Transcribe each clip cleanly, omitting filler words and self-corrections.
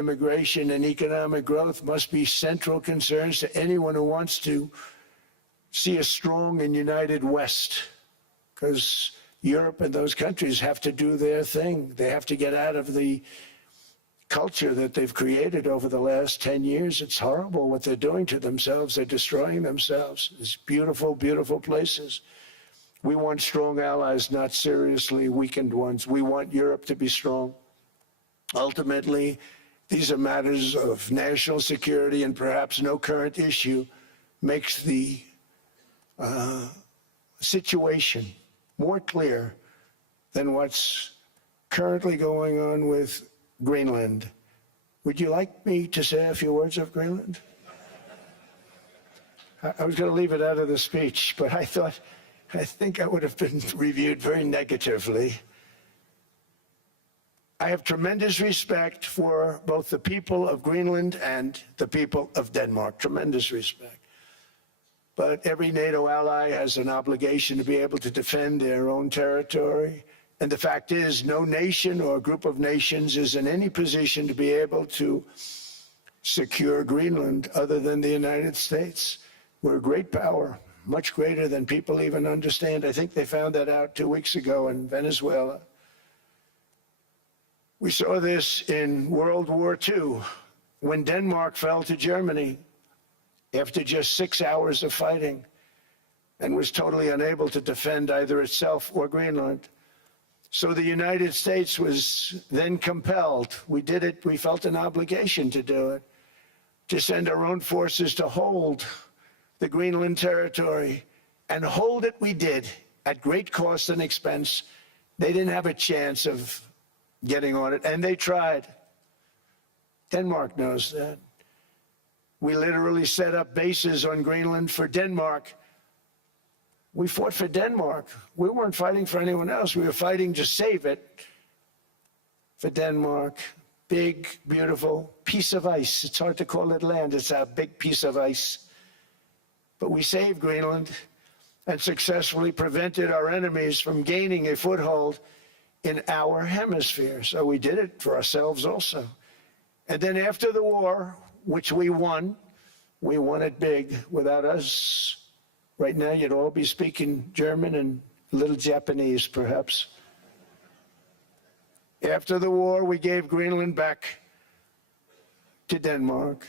immigration and economic growth must be central concerns to anyone who wants to see a strong and united West, because Europe and those countries have to do their thing. They have to get out of the culture that they've created over the last 10 years. It's horrible what they're doing to themselves. They're destroying themselves. It's beautiful, beautiful places. We want strong allies, not seriously weakened ones. We want Europe to be strong. Ultimately, these are matters of national security, and perhaps no current issue makes the situation more clear than what's currently going on with Greenland. Would you like me to say a few words of Greenland? I was going to leave it out of the speech, but I think I would have been reviewed very negatively. I have tremendous respect for both the people of Greenland and the people of Denmark, tremendous respect. But every NATO ally has an obligation to be able to defend their own territory. And the fact is, no nation or group of nations is in any position to be able to secure Greenland other than the United States. We're a great power, much greater than people even understand. I think they found that out 2 weeks ago in Venezuela. We saw this in World War II, when Denmark fell to Germany after just 6 hours of fighting and was totally unable to defend either itself or Greenland. So the United States was then compelled, we did it, we felt an obligation to do it, to send our own forces to hold the Greenland territory, and hold it we did at great cost and expense. They didn't have a chance of getting on it, and they tried. Denmark knows that. We literally set up bases on Greenland for Denmark. We fought for Denmark. We weren't fighting for anyone else. We were fighting to save it for Denmark. Big, beautiful piece of ice. It's hard to call it land. It's a big piece of ice. But we saved Greenland and successfully prevented our enemies from gaining a foothold in our hemisphere. So we did it for ourselves also. And then after the war, which we won it big. Without us, right now you'd all be speaking German and a little Japanese, perhaps. After the war, we gave Greenland back to Denmark.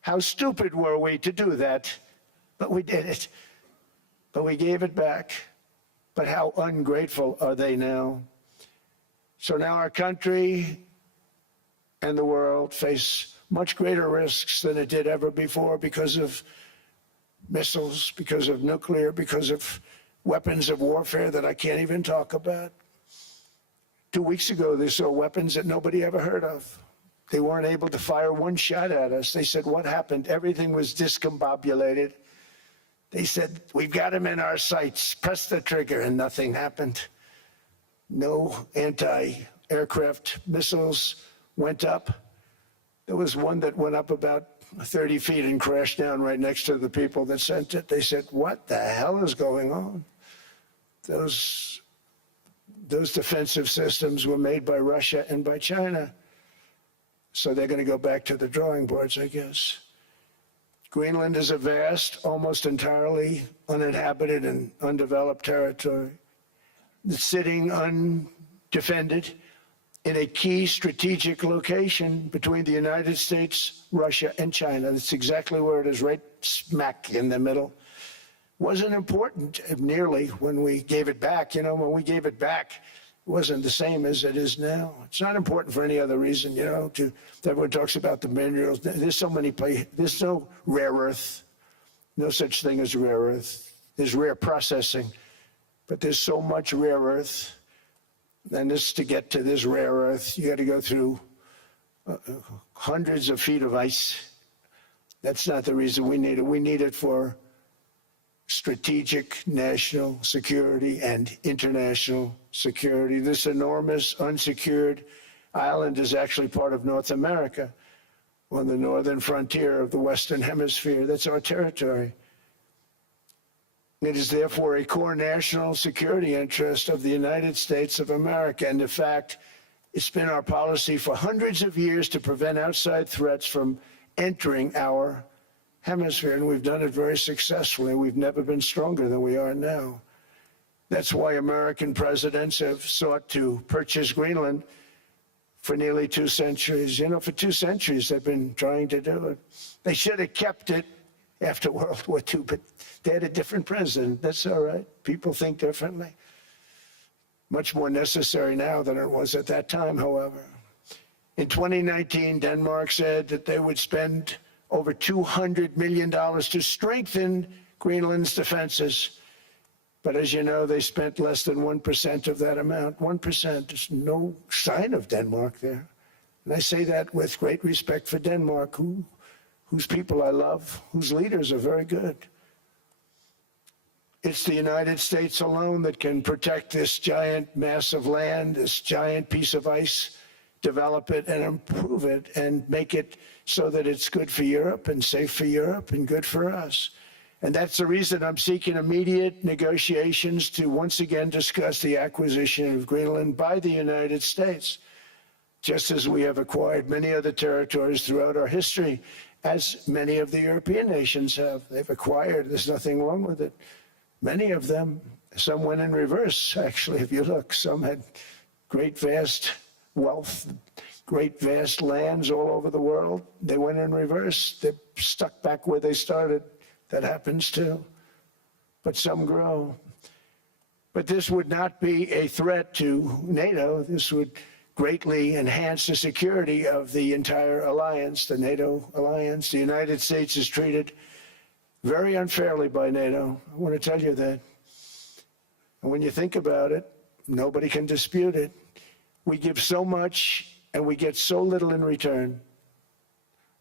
How stupid were we to do that? But we did it. But we gave it back. But how ungrateful are they now? So now our country and the world face much greater risks than it did ever before because of missiles, because of nuclear, because of weapons of warfare that I can't even talk about. 2 weeks ago, they saw weapons that nobody ever heard of. They weren't able to fire one shot at us. They said, what happened? Everything was discombobulated. They said, we've got them in our sights. Press the trigger, and nothing happened. No anti-aircraft missiles went up. There was one that went up about 30 feet and crashed down right next to the people that sent it. They said, what the hell is going on? Those defensive systems were made by Russia and by China. So they're going to go back to the drawing boards, I guess. Greenland is a vast, almost entirely uninhabited and undeveloped territory. It's sitting undefended in a key strategic location between the United States, Russia, and China. That's exactly where it is, right smack in the middle. Wasn't important nearly when we gave it back. You know, when we gave it back, it wasn't the same as it is now. It's not important for any other reason, you know, everyone talks about the minerals. There's so many places. There's no rare earth, no such thing as rare earth. There's rare processing, but there's so much rare earth. And this, to get to this rare earth, you got to go through hundreds of feet of ice. That's not the reason we need it. We need it for strategic national security and international security. This enormous unsecured island is actually part of North America, on the northern frontier of the Western Hemisphere. That's our territory. It is therefore a core national security interest of the United States of America. And in fact, It's been our policy for hundreds of years to prevent outside threats from entering our hemisphere, and we've done it very successfully. We've never been stronger than we are now. That's why American presidents have sought to purchase Greenland for nearly 2 centuries. You know, for 2 centuries they've been trying to do it. They should have kept it after World War II, but they had a different president. That's all right. People think differently. Much more necessary now than it was at that time, however. In 2019, Denmark said that they would spend over $200 million to strengthen Greenland's defenses. But as you know, they spent less than 1% of that amount. 1%. There's no sign of Denmark there. And I say that with great respect for Denmark, whose people I love, whose leaders are very good. It's the United States alone that can protect this giant mass of land, this giant piece of ice, develop it and improve it and make it so that it's good for Europe and safe for Europe and good for us. And that's the reason I'm seeking immediate negotiations to once again discuss the acquisition of Greenland by the United States, just as we have acquired many other territories throughout our history, as many of the European nations have. They've acquired, there's nothing wrong with it. Many of them, some went in reverse, actually, if you look. Some had great, vast wealth, great, vast lands all over the world. They went in reverse. They're stuck back where they started. That happens too. But some grow. But this would not be a threat to NATO. This would greatly enhance the security of the entire alliance, the NATO alliance. The United States is treated very unfairly by NATO. I want to tell you that. And when you think about it, nobody can dispute it. We give so much and we get so little in return.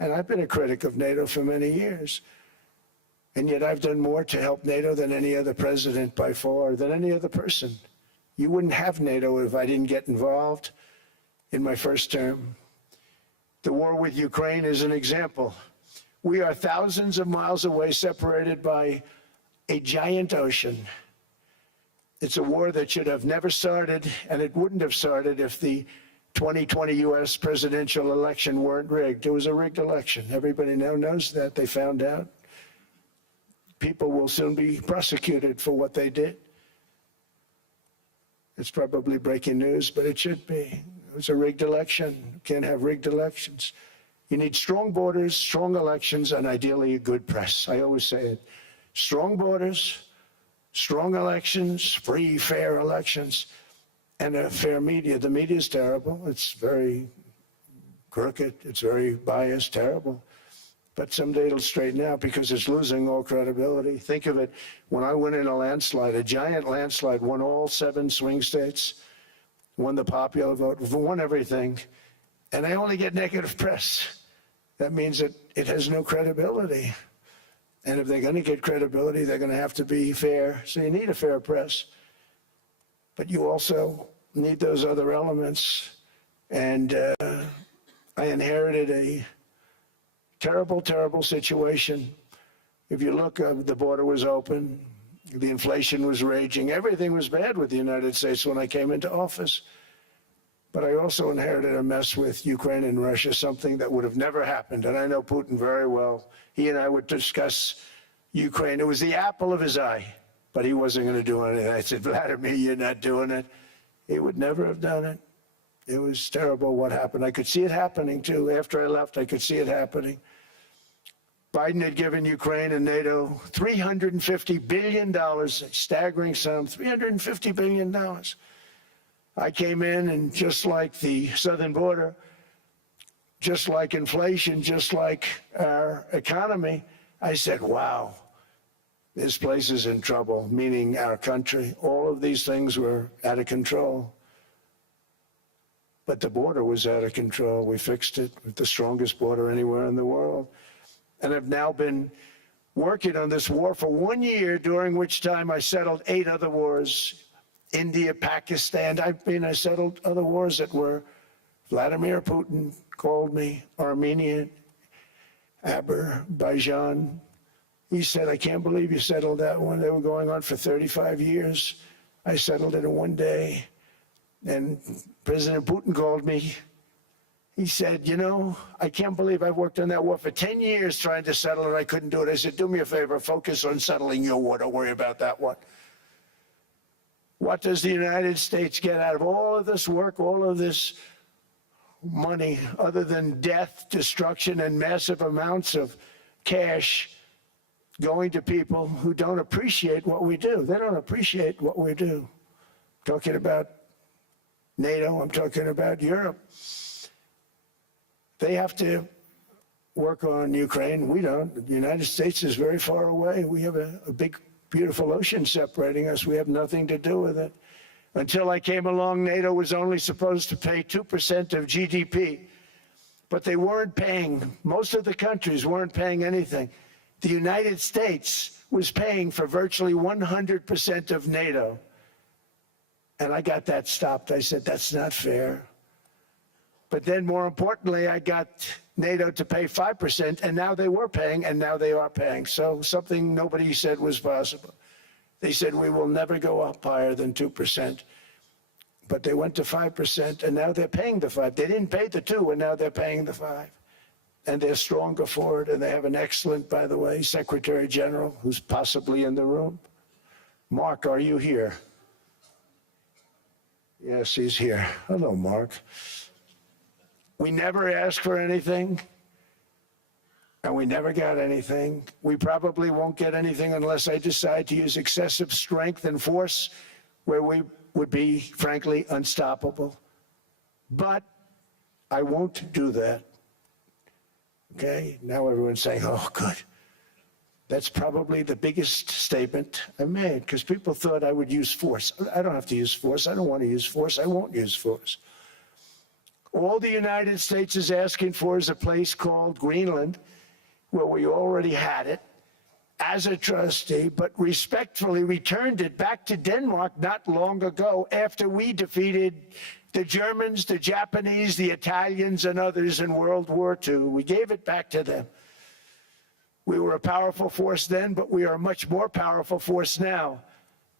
And I've been a critic of NATO for many years. And yet I've done more to help NATO than any other president by far, than any other person. You wouldn't have NATO if I didn't get involved in my first term. The war with Ukraine is an example. We are thousands of miles away, separated by a giant ocean. It's a war that should have never started, and it wouldn't have started if the 2020 U.S. presidential election weren't rigged. It was a rigged election. Everybody now knows that. They found out. People will soon be prosecuted for what they did. It's probably breaking news, but it should be. It was a rigged election. You can't have rigged elections. You need strong borders, strong elections, and ideally a good press. I always say it. Strong borders, strong elections, free, fair elections, and a fair media. The media is terrible. It's very crooked. It's very biased, terrible. But someday it'll straighten out because it's losing all credibility. Think of it. When I went in a landslide, a giant landslide, won all 7 swing states, won the popular vote, won everything, and I only get negative press. That means that it has no credibility. And if they're going to get credibility, they're going to have to be fair. So you need a fair press. But you also need those other elements. And I inherited a terrible, terrible situation. If you look, the border was open. The inflation was raging. Everything was bad with the United States when I came into office. But I also inherited a mess with Ukraine and Russia, something that would have never happened. And I know Putin very well. He and I would discuss Ukraine. It was the apple of his eye, but he wasn't going to do anything. I said, Vladimir, you're not doing it. He would never have done it. It was terrible what happened. I could see it happening, too. After I left, I could see it happening. Biden had given Ukraine and NATO $350 billion, a staggering sum, $350 billion. I came in, and just like the southern border, just like inflation, just like our economy, I said, wow, this place is in trouble, meaning our country. All of these things were out of control. But the border was out of control. We fixed it with the strongest border anywhere in the world. And I've now been working on this war for 1 year, during which time I settled 8 other wars. India, Pakistan, I settled other wars that were, Vladimir Putin called me, Armenia, Azerbaijan. He said, I can't believe you settled that one. They were going on for 35 years. I settled it in 1 day. And President Putin called me. He said, you know, I can't believe I've worked on that war for 10 years trying to settle it. I couldn't do it. I said, do me a favor, focus on settling your war. Don't worry about that one. What does the United States get out of all of this work, all of this money, other than death, destruction, and massive amounts of cash going to people who don't appreciate what we do? They don't appreciate what we do. I'm talking about NATO, I'm talking about Europe. They have to work on Ukraine. We don't. The United States is very far away. We have a big, beautiful ocean separating us. We have nothing to do with it. Until I came along, NATO was only supposed to pay 2% of GDP, but they weren't paying. Most of the countries weren't paying anything. The United States was paying for virtually 100% of NATO. And I got that stopped. I said, that's not fair. But then more importantly, I got NATO to pay 5%, and now they were paying, and now they are paying. So something nobody said was possible. They said, we will never go up higher than 2%. But they went to 5%, and now they're paying the 5. They didn't pay the 2, and now they're paying the 5. And they're stronger for it, and they have an excellent, by the way, Secretary General, who's possibly in the room. Mark, are you here? Yes, he's here. Hello, Mark. We never asked for anything, and we never got anything. We probably won't get anything unless I decide to use excessive strength and force where we would be, frankly, unstoppable. But I won't do that. Okay? Now everyone's saying, oh, good. That's probably the biggest statement I made, because people thought I would use force. I don't have to use force. I don't want to use force. I won't use force. All the United States is asking for is a place called Greenland, where we already had it as a trustee, but respectfully returned it back to Denmark not long ago after we defeated the Germans, the Japanese, the Italians, and others in World War II. We gave it back to them. We were a powerful force then, but we are a much more powerful force now.